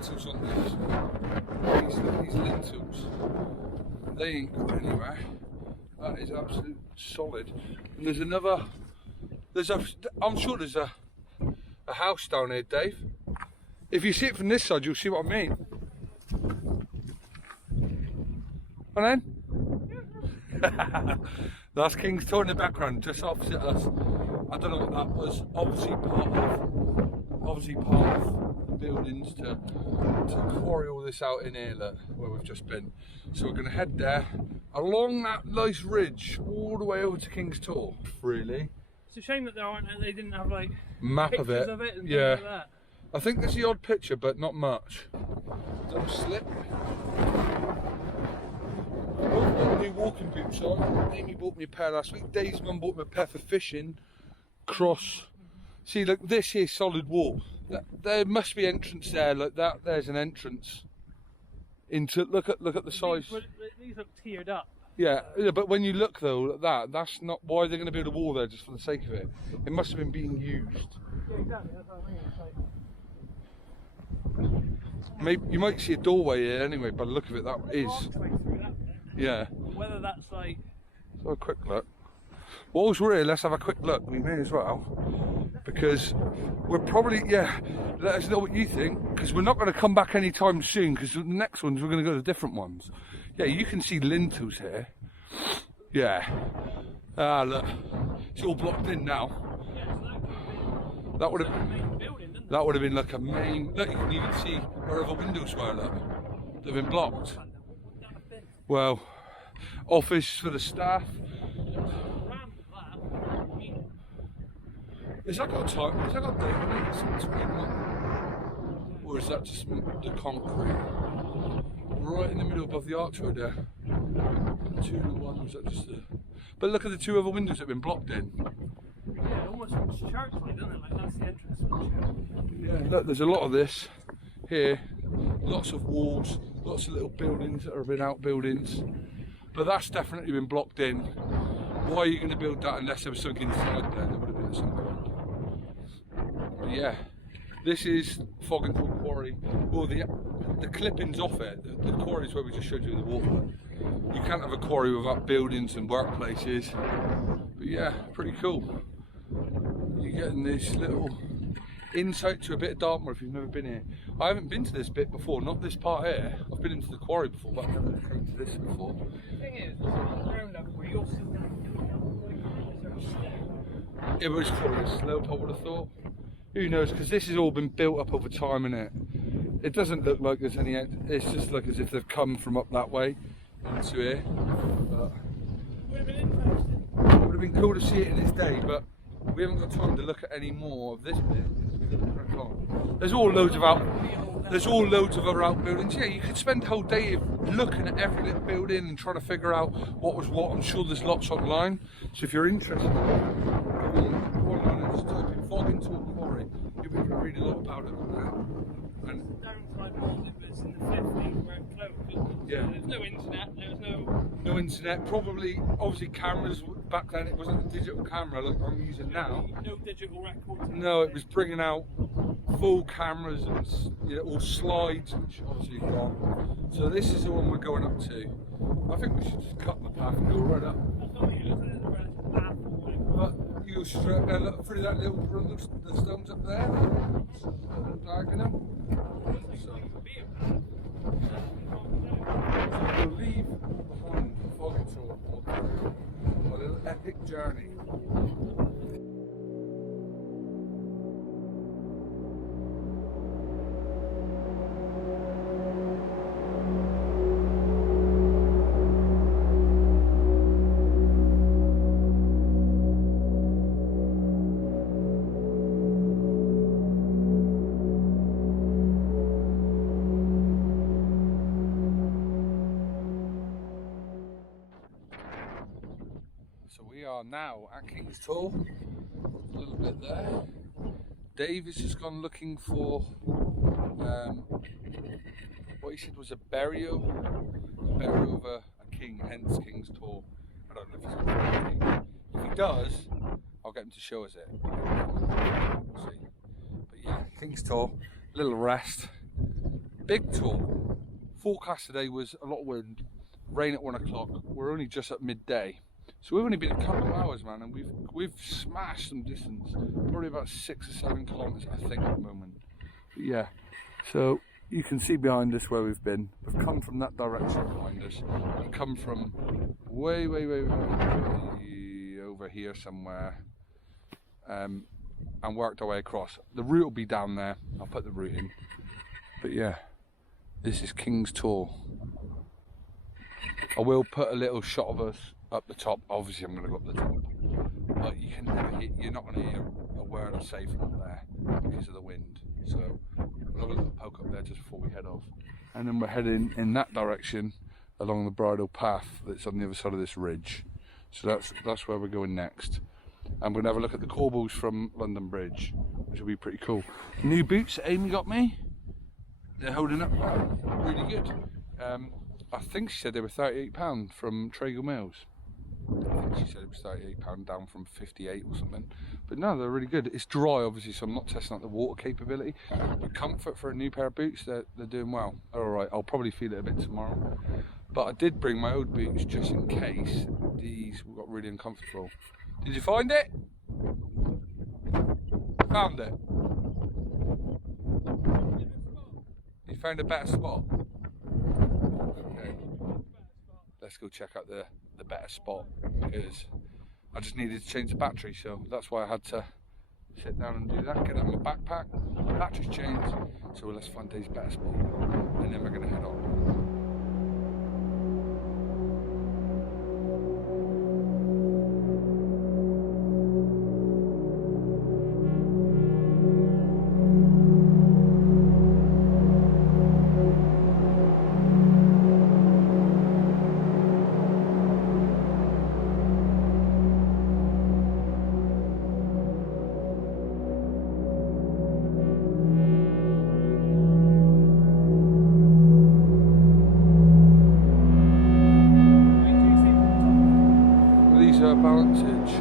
lintels on this. These lintels, they ain't going anywhere. That is absolute solid. And there's another, I'm sure there's a house down here, Dave. If you see it from this side, you'll see what I mean. And then? That's King's Tor in the background, just opposite us. I don't know what that was. Obviously part of the buildings to quarry all this out in here, look, where we've just been. So we're going to head there, along that nice ridge, all the way over to King's Tor. Really? It's a shame that they didn't have like map of it. and yeah. Things like that. I think there's the odd picture, but not much. Don't slip. I've got new walking boots on. Amy bought me a pair last week. Dave's mum bought me a pair for fishing. Cross. See, look, this here solid wall. There must be entrance there. Like that. There's an entrance into. Look at the size. These look tiered up. Yeah, but when you look though at that, that's not why they're going to build a wall there just for the sake of it. It must have been being used. Yeah, exactly. That's what I mean. It's like... Maybe you might see a doorway here anyway. By the look of it, that is. Yeah. Whether that's like. Let's have a quick look. Whilst we're here, let's have a quick look. We may as well, because we're probably let us know what you think, because we're not going to come back anytime soon. Because the next ones we're going to go to different ones. Yeah, you can see lintels here. Yeah. Ah, look, it's all blocked in now. That would have been like a main. Look, you can even see where other windows were. Look, they've been blocked. Well, office for the staff. Has that got time? Has that got date on it? Or is that just the concrete? Right in the middle above the archway there. Two little ones, that just but look at the two other windows that have been blocked in. Yeah, almost church-like, doesn't it? Like that's the entrance to the church. Yeah, look, there's a lot of this here. Lots of walls, lots of little buildings that have been outbuildings. But that's definitely been blocked in. Why are you going to build that unless there was something inside there? There would have been at some point. But yeah, this is Tor Quarry. Well, the clippings off it, the quarry is where we just showed you the water. You can't have a quarry without buildings and workplaces. But yeah, pretty cool. You're getting this little insight to a bit of Dartmoor if you've never been here. I haven't been to this bit before, not this part here. I've been into the quarry before, but I've never came to this before. The thing is, there's a ground up where you're sitting there. It was quite a slope, I would have thought. Who knows, because this has all been built up over time, innit? It doesn't look like there's any, it's just like as if they've come from up that way into here. But Would have been interesting. it would have been cool to see it in its day, but we haven't got time to look at any more of this bit. There's all loads of other outbuildings. Yeah, you could spend the whole day looking at every little building and trying to figure out what was what. I'm sure there's lots online. So if you're interested, go online and just type in Tor Quarry. You'll be able to read a lot about it on there. And Downside was it was in the 50s where it closed. yeah, There's no internet. There was no internet. Probably, obviously, cameras back then. It wasn't a digital camera like I'm using now. no digital records. No, it was bringing out full cameras and all slides, which obviously are gone. So this is the one we're going up to. I think we should just cut the path and go right up. I thought you looked at it as a relative path. But you go straight look through that little run of the stones up there, diagonal. So we'll leave behind Sweltor on a little epic journey. We are now at King's Tor, a little bit there. Dave has just gone looking for what he said was a burial of a king, hence King's Tor. I don't know if he's going to find a king. If he does, I'll get him to show us it. We'll see. But yeah, King's Tor, little rest, big tour. Forecast today was a lot of wind, rain at 1 o'clock. We're only just at midday, so we've only been a couple of hours, man, and we've smashed some distance. Probably about 6 or 7 kilometers, I think, at the moment. But yeah, so you can see behind us where we've been. We've come from that direction behind us. We've come from way over here somewhere, and worked our way across. The route will be down there. I'll put the route in. But yeah, this is King's Tor. I will put a little shot of us up the top. Obviously I'm going to go up the top, but you can never hear, you're not going to hear a word I say from up there because of the wind. So we'll have a little poke up there just before we head off, and then we're heading in that direction along the bridle path that's on the other side of this ridge. So that's where we're going next. And we're going to have a look at the Corbels from London Bridge, which will be pretty cool. New boots that Amy got me. They're holding up really good. I think she said they were £38 from Traeger Mills. I think she said it was £38 down from 58 or something. But no, they're really good. It's dry, obviously, so I'm not testing out the water capability. But comfort for a new pair of boots, they're doing well. They're all right. I'll probably feel it a bit tomorrow. But I did bring my old boots just in case these got really uncomfortable. Did you find it? Found it? You found a better spot? Okay. Let's go check out the better spot, because I just needed to change the battery, so that's why I had to sit down and do that. Get out my backpack, battery's changed, so let's find Dave's better spot, and then we're going to head on. Advantage.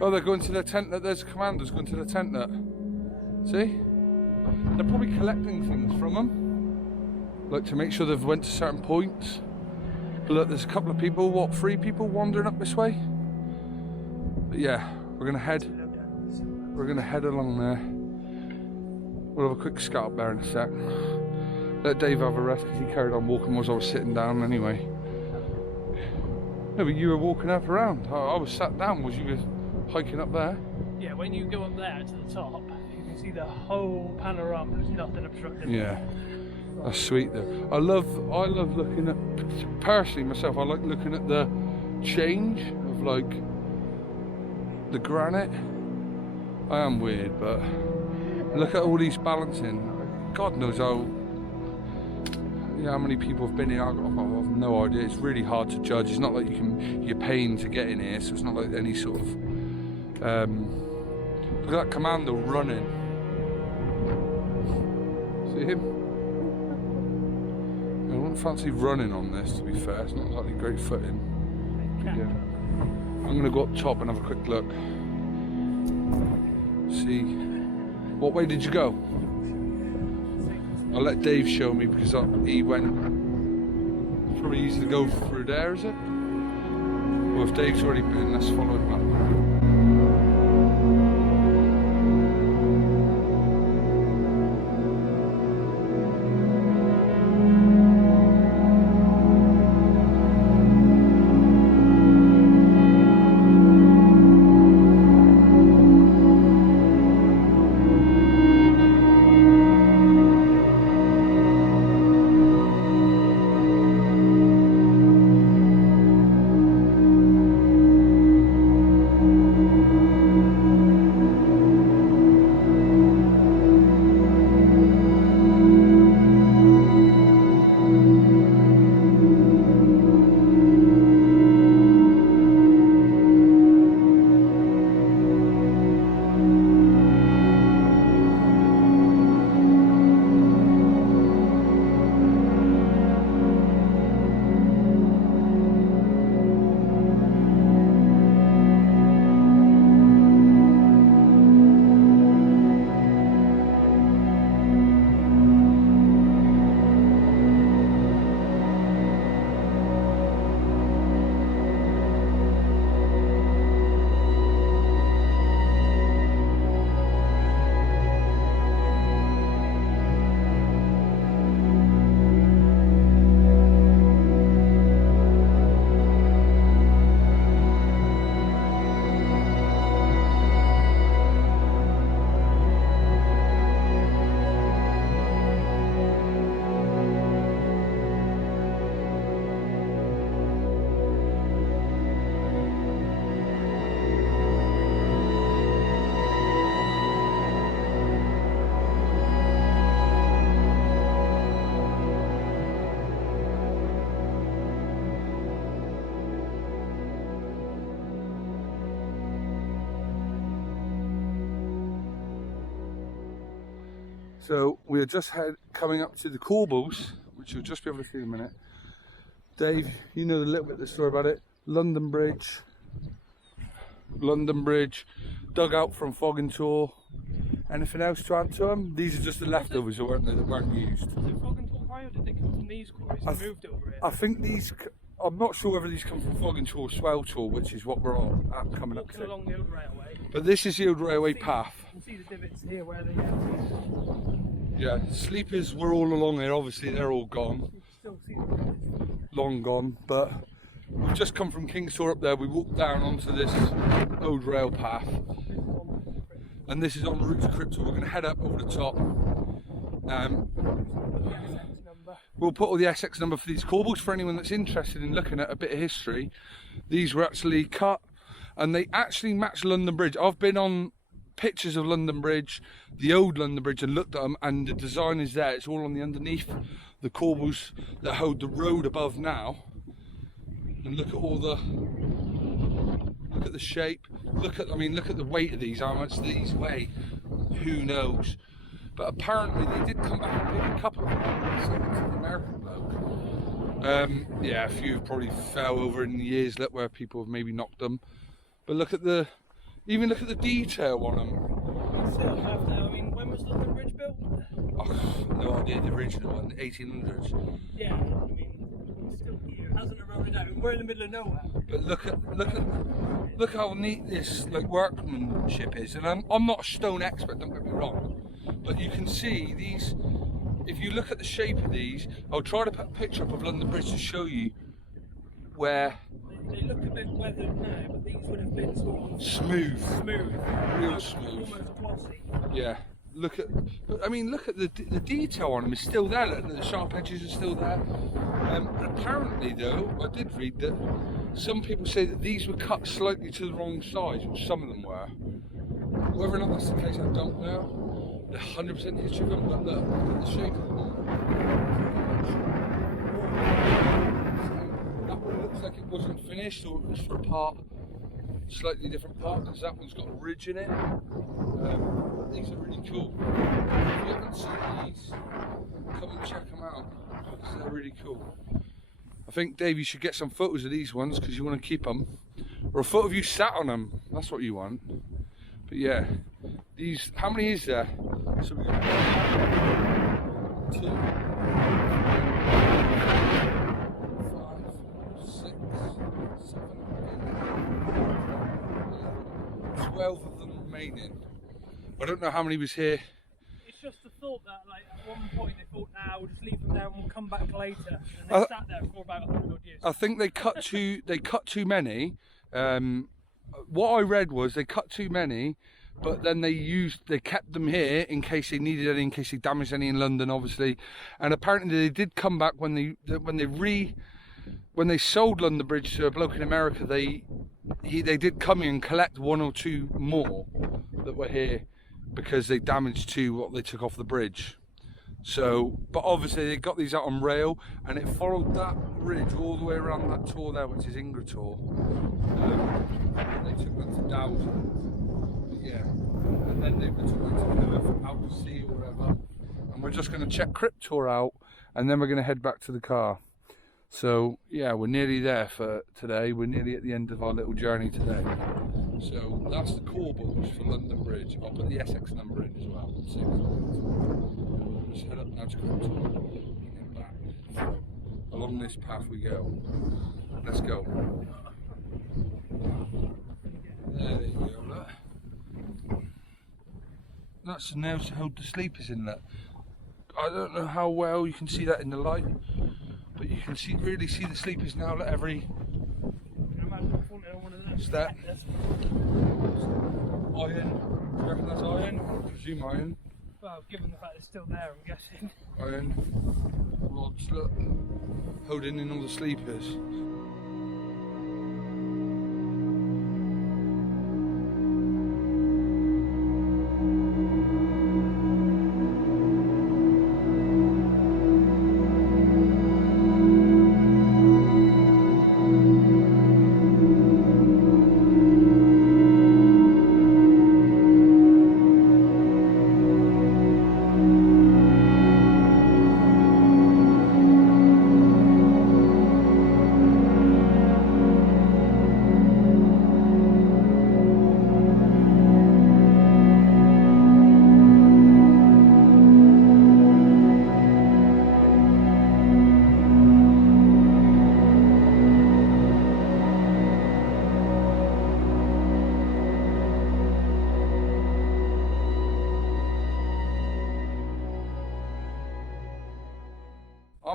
Oh, they're going to the tent that there's commanders going to the tent that. See? They're probably collecting things from them, like to make sure they've went to certain points. But look, there's a couple of people, what, 3 people wandering up this way? But yeah, we're gonna head along there. We'll have a quick scout up there in a sec. Let Dave have a rest because he carried on walking whilst I was sitting down anyway. No, but you were walking up around. I was sat down, was you hiking up there? Yeah, when you go up there to the top, you can see the whole panorama. There's nothing obstructing. Yeah, that's sweet though. I love looking at, personally myself, I like looking at the change of like the granite. I am weird, but look at all these balancing. God knows how many people have been here. I've no idea. It's really hard to judge. It's not like you're paying to get in here, so it's not like any sort of look at that commando running. See him? I wouldn't fancy running on this, to be fair. It's not exactly great footing. Yeah. I'm gonna go up top and have a quick look. See, what way did you go? I'll let Dave show me because he went. It's probably easy to go through there, is it? Well, if Dave's already been, let's follow him up. So we are just coming up to the Corbels, which you'll just be able to see in a minute. Dave, you know a little bit of the story about it. London Bridge, dug out from Fog and Tor. Anything else to add to them? These are just the leftovers, weren't they, that weren't used. Was it Fog and Tor Quarry, or did they come from these quarries and moved over here? I think these, I'm not sure whether these come from Fog and Tor or Swelltor, which is what we're on coming up to. Along the old railway. But this is the old railway path. You can see the divots here where they are. Yeah, sleepers were all along here, obviously they're all gone. You can still see the divots. Long gone, but we've just come from Tor up there. We walked down onto this old rail path, and this is on the route to CripTor. We're going to head up over the top. We'll put all the SX number for these Corbels for anyone that's interested in looking at a bit of history. These were actually cut, and they actually match London Bridge. I've been on pictures of London Bridge, the old London Bridge, and looked at them, and the design is there. It's all on the underneath the Corbels that hold the road above now. And look at all the, look at the shape. Look at the weight of these. How much these weigh? Who knows? But apparently they did come back and pick a couple of them. So it's an American bloke. Yeah, a few probably fell over in the years where people have maybe knocked them. But look at the, even look at the detail on them. Still have there. I mean, when was London Bridge built? Oh, no idea, the original one, the 1800s. Yeah, I mean, it's still here. It hasn't eroded out. We're in the middle of nowhere. But look how neat this workmanship is. And I'm not a stone expert, don't get me wrong. But you can see these, if you look at the shape of these, I'll try to put a picture up of London Bridge to show you where. They look a bit weathered now, but these would have been sort of smooth, real almost, smooth, almost glossy. Yeah. Look at the detail on them is still there. Look, the sharp edges are still there. Apparently, though, I did read that some people say that these were cut slightly to the wrong size, or some of them were. Whether or not that's the case, I don't know. The 100% history of them, but look at the shape of them. That one looks like it wasn't finished, or it was for a part, slightly different part, because that one's got a ridge in it. But these are really cool. If you haven't seen these, come and check them out, because they're really cool. I think, Dave, you should get some photos of these ones, because you want to keep them. Or a photo of you sat on them, that's what you want. But yeah, these, how many is there? So we got 2, 5, 6, 7, 8, 12 of them remaining. I don't know how many was here. It's just the thought that, like, at one point they thought, nah, we'll just leave them there and we'll come back later. And they sat there for about 100 years. I think they cut too many. What I read was they cut too many, but then they kept them here in case they needed any, in case they damaged any in London, obviously. And apparently they did come back when they sold London Bridge to a bloke in America. They did come in and collect 1 or 2 more that were here because they damaged 2 what they took off the bridge. So, but obviously they got these out on rail, and it followed that ridge all the way around that Tor there, which is Tor. They took them to Dowson, but yeah, and then they took them to out to sea or whatever. And we're just going to check CripTor out, and then we're going to head back to the car. So yeah, we're nearly there for today. We're nearly at the end of our little journey today. So that's the Corbels for London Bridge. I'll put the SX number in as well. We'll just head up now to CripTor and then back. So along this path we go. Let's go. There you go, look. That's the nails to hold the sleepers in that. I don't know how well you can see that in the light, but you can really see the sleepers now at every step. Iron. Do you reckon that's iron? I presume iron. Well, given the fact it's still there, I'm guessing. Iron. Rods, look. Holding in all the sleepers.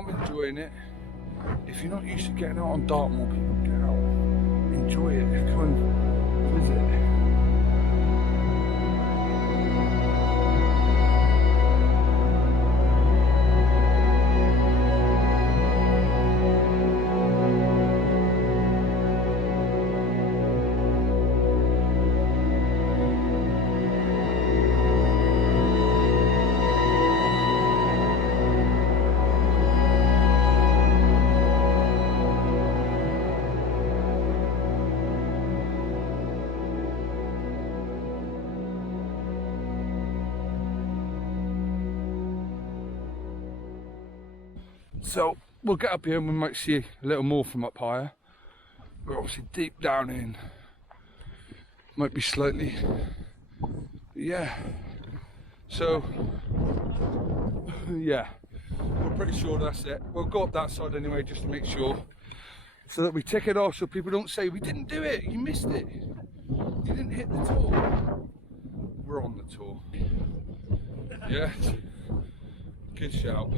I'm enjoying it. If you're not used to getting out on Dartmoor, people, get out. Enjoy it. Come and visit. So we'll get up here and we might see a little more from up higher. We're obviously deep down in. Might be slightly, but yeah. So yeah, we're pretty sure that's it. We'll go up that side anyway just to make sure, so that we tick it off so people don't say we didn't do it, you missed it, you didn't hit the tour. We're on the tour. Yeah. Good shout.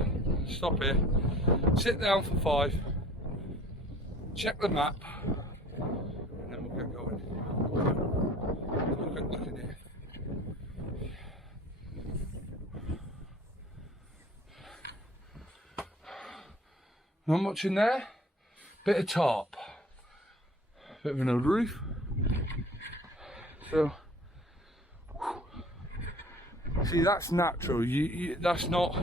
Stop here, sit down for 5, check the map, and then we'll get going. Look at it. Not much in there. Bit of tarp, bit of an old roof. So, see, that's natural. That's not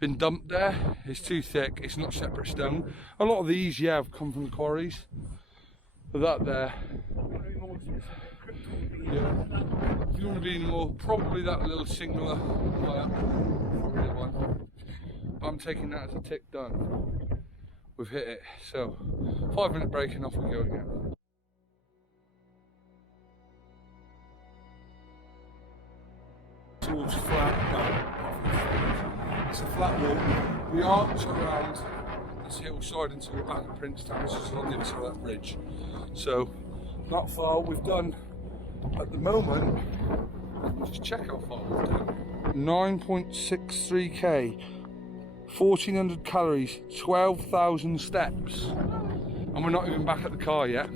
been dumped there. It's too thick. It's not separate stone. A lot of these, yeah, have come from the quarries. But that there, yeah. If you want to be more, probably that little singular one. But I'm taking that as a tick done. We've hit it. So 5-minute break and off we go again. Towards flat. It's a flat walk. We arch around this hillside until we're back at Princetown, which is on the other side of that bridge. So not far. We've done at the moment. Just check how far we've done. 9.63k, 1,400 calories, 12,000 steps, and we're not even back at the car yet.